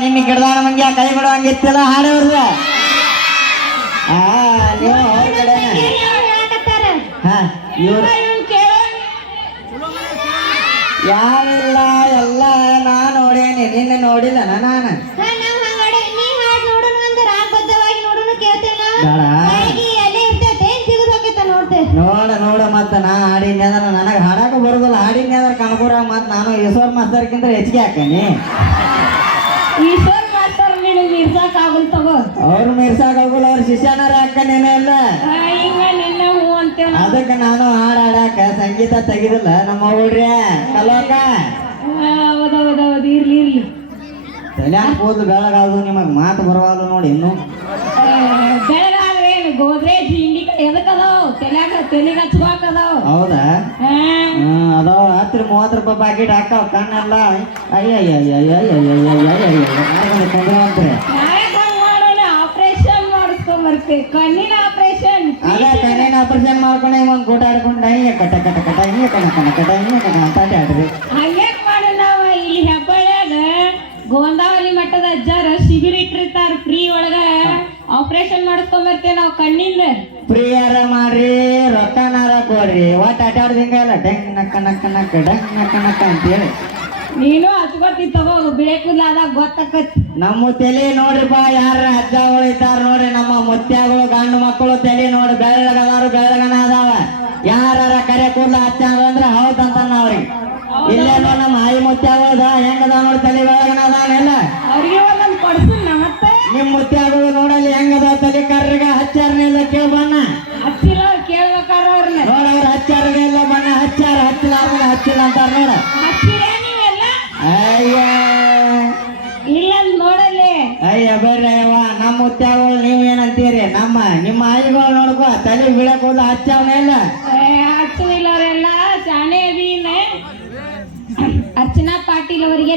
ನಿನ್ನ ಗಿಡದಾಣ ಮಂಗ್ಯ ಕೈ ಬಿಡುವಂಗಿತ್ತಿಲ್ಲ ಹಾಡವ್ರದ ನೀವು ಅವ್ರ ಕಡೆ ಇವ್ರು ಯಾರಿಲ್ಲ ಎಲ್ಲ ನಾ ನೋಡೇನಿ ನಿನ್ನ ನೋಡಿಲ್ಲ ನಾನು ನೋಡ ಮತ್ತ ನಾ ಹಾಡಿನ ನನಗೆ ಹಾಡಾಕ ಬರೋದಿಲ್ಲ ಹಾಡಿನ ಕಣಕೂರ ಮತ್ ನಾನು ಈಶ್ವರ್ ಮಾಸ್ತರ್ಕಿಂತ ಹೆಚ್ಚಿಗೆ ಹಾಕೇನಿ ಈಶ್ವರ್ ಮಾಸ್ತರ್ ಮೀರ್ಸಾಕ್ ಆಗಲ್ ತಗೋ ಅವ್ರು ಮೀರ್ಸಾಕ್ ಆಗುಲ್ಲ ಅವ್ರ ಶಿಷ್ಯನಾರ ಹಾಕನೇನ ಇಲ್ಲ ಅದಕ್ಕೆ ನಾನು ಹಾಡ ಹಾಡಾಕ ಸಂಗೀತ ತೆಗಿದಿಲ್ಲ ನಮ್ಮ ಹುಡ್ರಿ ಕಲೋಕ ಹೌದೌದೌದು ಇರ್ಲಿ ಇರ್ಲಿ ತಲ್ಯಾಕ ಕೂದಲು ಬೆಳಗಾದು ನಿಮಗ್ ಮಾತು ಬರವಾಲು ನೋಡಿ ಇನ್ನು ಬೆಳಗಾದ್ರೆ ಏನು ಗೋದ್ರೇಜ್ ಹಿಂಡಿ ಎದಕ್ಕದಾವ್ ತೆಲಿಗೆ ಹಚ್ಕೋಕದಾವ್ ಹೌದಾ ಅದಾವ 10-30 ರೂಪಾಯಿ ಪ್ಯಾಕೆಟ್ ಹಾಕಾವ್ ಕಣ್ಣೆಲ್ಲ ಆಪರೇಷನ್ ಮಾಡಿಸ್ಕೊಂಬರ್ತೀವಿ ಕಣ್ಣಿನ ಆಪರೇಷನ್ ಅದ ಕಣ್ಣಿನ ಆಪರೇಷನ್ ಮಾಡ್ಕೊಂಡ ಒಂದ್ ಊಟ ಆಡ್ಕೊಂಡು ಕಟ ಕಟ ಕಟ ಹಿಂಗೆ ಕಟ ಅಂತ ಆಡ್ರಿ ಹಂಗ್ಯಾಕ್ ಮಾಡ ನಾವ ಇಲ್ಲಿ ಹೆಬ್ಬಳ್ಯಾಗ ಗೋಂದಾವಲಿ ಮಟ್ಟದ ಅಜ್ಜಾರ ಶಿಬಿರ ಇಟ್ಟಿರ್ತಾರ ಫ್ರೀ ಒಳಗ ಆಪರೇಷನ್ ಮಾಡಿಸ್ಕೊಂಬರ್ತೇವೆ ನಾವು ಕಣ್ಣಿಂದ ಫ್ರೀಯಾರ ಮಾಡ್ರಿ ರೊಕ್ಕನಾರ ಕೊಡ್ರಿ ಒಟ್ಟು ಆಟಾಡ್ದಿಂಗಲ್ಲ ಡೆಂಗ್ ನಕ್ಕ ನಕ್ಕ ನಕ್ಕ ಡೆಂಗ್ ನಕ್ಕ ನಕ್ಕ ಅಂತೇಳಿ ನೀನು ಹಚ್ಕೊತಿ ತಗೋ ಬಿಳೆ ಕೂದಲಾದಾಗ ಗೊತ್ತಾಕತ್ ನಮ್ಮ ತಲೆ ನೋಡ್ರಿಪ್ಪ ಯಾರ ಅಜ್ಜಗಳು ಇದ್ದಾರ ನೋಡ್ರಿ ನಮ್ಮ ಮುತ್ಯಾಗಳು ಗಂಡು ಮಕ್ಕಳು ತಲೆ ನೋಡಿ ಬೆಳ್ಳಗದಾರು ಬೆಳ್ಳಗನ ಅದಾವ ಯಾರ ಕರೆ ಕೂದಲ ಹಚ್ಚ ಅಂದ್ರ ಹೌದಂತ ಅವ್ರಿಗೆ ಇಲ್ಲೇನೋ ನಮ್ಮ ಆಯಿ ಮುತ್ಯಾಗಳದ ಹೆಂಗದ ನೋಡಿ ತಲೆ ಬೆಳಗನ ಅದಾನೆಲ್ಲ ಅವ್ರಿಗೆ ಒಂದೊಂದು ಕೊಡ್ಸಿಲ್ಲ ಮತ್ತೆ ನಿಮ್ ಮುತ್ಯಾಗಳು ನೋಡಲ್ಲಿ ಹೆಂಗದ ತಲೆ ಕರ್ರಗ ಹಚ್ಚಾರನೆಲ್ಲ ಕೇಳ ಬಣ್ಣ ಹಚ್ಚಿಲ್ಲ ಅವ್ರು ಕೇಳ್ಬೇಕಾರ ಅವ್ರನ್ನ ನೋಡವ್ರ ಹಚ್ಚಾರನೆಲ್ಲ ಬಣ್ಣ ಹಚ್ಚಾರ ಹಚ್ಚಿಲ್ಲ ಆಮೇಲೆ ಹಚ್ಚಿಲ್ಲ ಅಂತಾರ ನೋಡ ಹಚ್ಚಿರ ನೀವೆಲ್ಲ ಅಯ್ಯ ಇಲ್ಲ ನೋಡಲ್ಲಿ ಅಯ್ಯ ಬರ್ರಿ ಅವ್ವ ನಮ್ಮ ಮುತ್ಯಾಗಳು ನೀವ್ ಏನಂತೀರಿ ನಿಮ್ಮ ಆಯಿಗಳು ನೋಡ್ಕೋ ತಲೆ ಬೀಳಕ್ ಹೋದ ಹಚ್ಚವನೆಲ್ಲ ಹಚ್ಚುದಿಲ್ಲ ಅವರೆಲ್ಲ ಶಾಣೆ ಅದೀನ ಅರ್ಚನಾ ಪಾಟೀಲ್ ಅವರಿಗೆ